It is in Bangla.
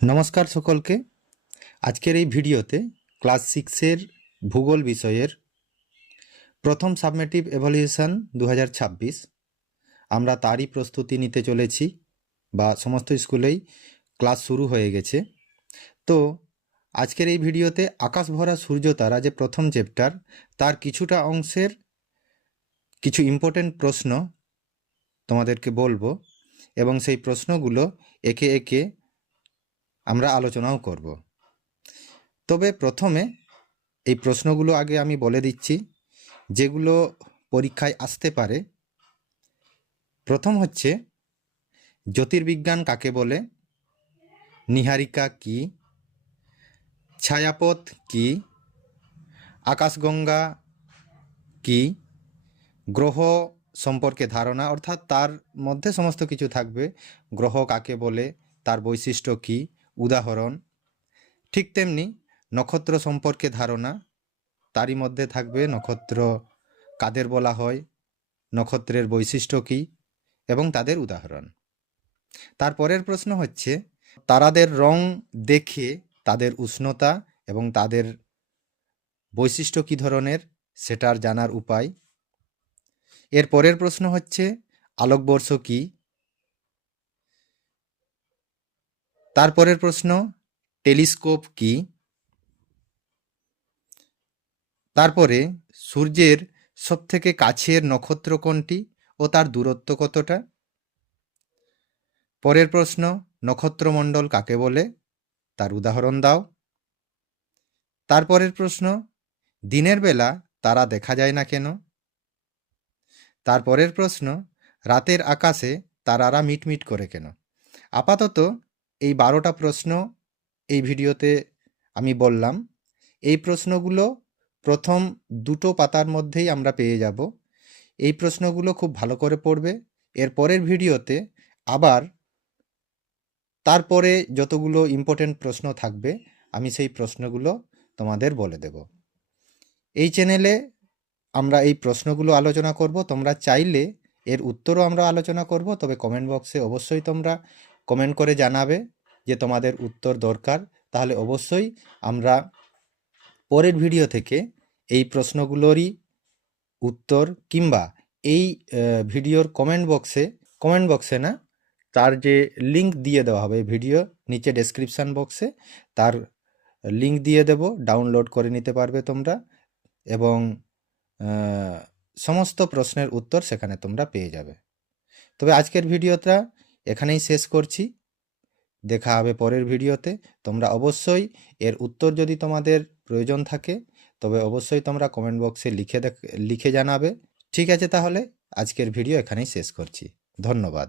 নমস্কার সকলকে। আজকের এই ভিডিওতে ক্লাস 6-এর ভূগোল বিষয়ের প্রথম সাবমেটিভ এভালুয়েশন 2026 আমরা তারই প্রস্তুতি নিতে চলেছি, বা সমস্ত স্কুলেই ক্লাস শুরু হয়ে গেছে। তো আজকের এই ভিডিওতে আকাশ ভরা সূর্য তারা যে প্রথম চ্যাপ্টার, তার কিছুটা অংশের কিছু ইম্পর্টেন্ট প্রশ্ন তোমাদেরকে বলবো, এবং সেই প্রশ্নগুলো একে একে আমরা আলোচনাও করব। তবে প্রথমে এই প্রশ্নগুলো আগে আমি বলে দিচ্ছি যেগুলো পরীক্ষায় আসতে পারে। প্রথম হচ্ছে, জ্যোতির্বিজ্ঞান কাকে বলে? নীহারিকা কি? ছায়াপথ কি? আকাশগঙ্গা কি? গ্রহ সম্পর্কে ধারণা, অর্থাৎ তার মধ্যে সমস্ত কিছু থাকবে। গ্রহ কাকে বলে, তার বৈশিষ্ট্য কি, উদাহরণ। ঠিক তেমনি নক্ষত্র সম্পর্কে ধারণা, তারই মধ্যে থাকবে নক্ষত্র কাদের বলা হয়, নক্ষত্রের বৈশিষ্ট্য কী এবং তাদের উদাহরণ। তারপরের প্রশ্ন হচ্ছে, তারাদের রং দেখে তাদের উষ্ণতা এবং তাদের বৈশিষ্ট্য কী ধরনের সেটার জানার উপায়। এর পরের প্রশ্ন হচ্ছে, আলোকবর্ষ কী। তারপরের প্রশ্ন, টেলিস্কোপ কী। তারপরে সূর্যের সবথেকে কাছের নক্ষত্র কোনটি ও তার দূরত্ব কতটা। পরের প্রশ্ন, নক্ষত্রমণ্ডল কাকে বলে, তার উদাহরণ দাও। তারপরের প্রশ্ন, দিনের বেলা তারা দেখা যায় না কেন। তারপরের প্রশ্ন, রাতের আকাশে তারারা মিটমিট করে কেন। আপাতত এই 12টা প্রশ্ন এই ভিডিওতে আমি বললাম। এই প্রশ্নগুলো প্রথম দুটো পাতার মধ্যেই আমরা পেয়ে যাব। এই প্রশ্নগুলো খুব ভালো করে পড়বে। এর পরের ভিডিওতে আবার তারপরে যতগুলো ইম্পর্টেন্ট প্রশ্ন থাকবে আমি সেই প্রশ্নগুলো তোমাদের বলে দেব। এই চ্যানেলে আমরা এই প্রশ্নগুলো আলোচনা করব। তোমরা চাইলে এর উত্তরও আমরা আলোচনা করব, তবে কমেন্ট বক্সে অবশ্যই তোমরা কমেন্ট করে জানাবে যে তোমাদের উত্তর দরকার। তাহলে অবশ্যই আমরা পরের ভিডিও থেকে এই প্রশ্নগুলোরই উত্তর, কিংবা এই ভিডিওর কমেন্ট বক্সে না, তার যে লিঙ্ক দিয়ে দেওয়া হবে ভিডিও নিচে ডেসক্রিপশান বক্সে, তার লিঙ্ক দিয়ে দেব, ডাউনলোড করে নিতে পারবে তোমরা, এবং সমস্ত প্রশ্নের উত্তর সেখানে তোমরা পেয়ে যাবে। তবে আজকের ভিডিওটা এখানেই শেষ করছি। দেখা হবে পরের ভিডিওতে। তোমরা অবশ্যই এর উত্তর যদি তোমাদের প্রয়োজন থাকে তবে অবশ্যই তোমরা কমেন্ট বক্সে লিখে জানাবে। ঠিক আছে, তাহলে আজকের ভিডিও এখানেই শেষ করছি। ধন্যবাদ।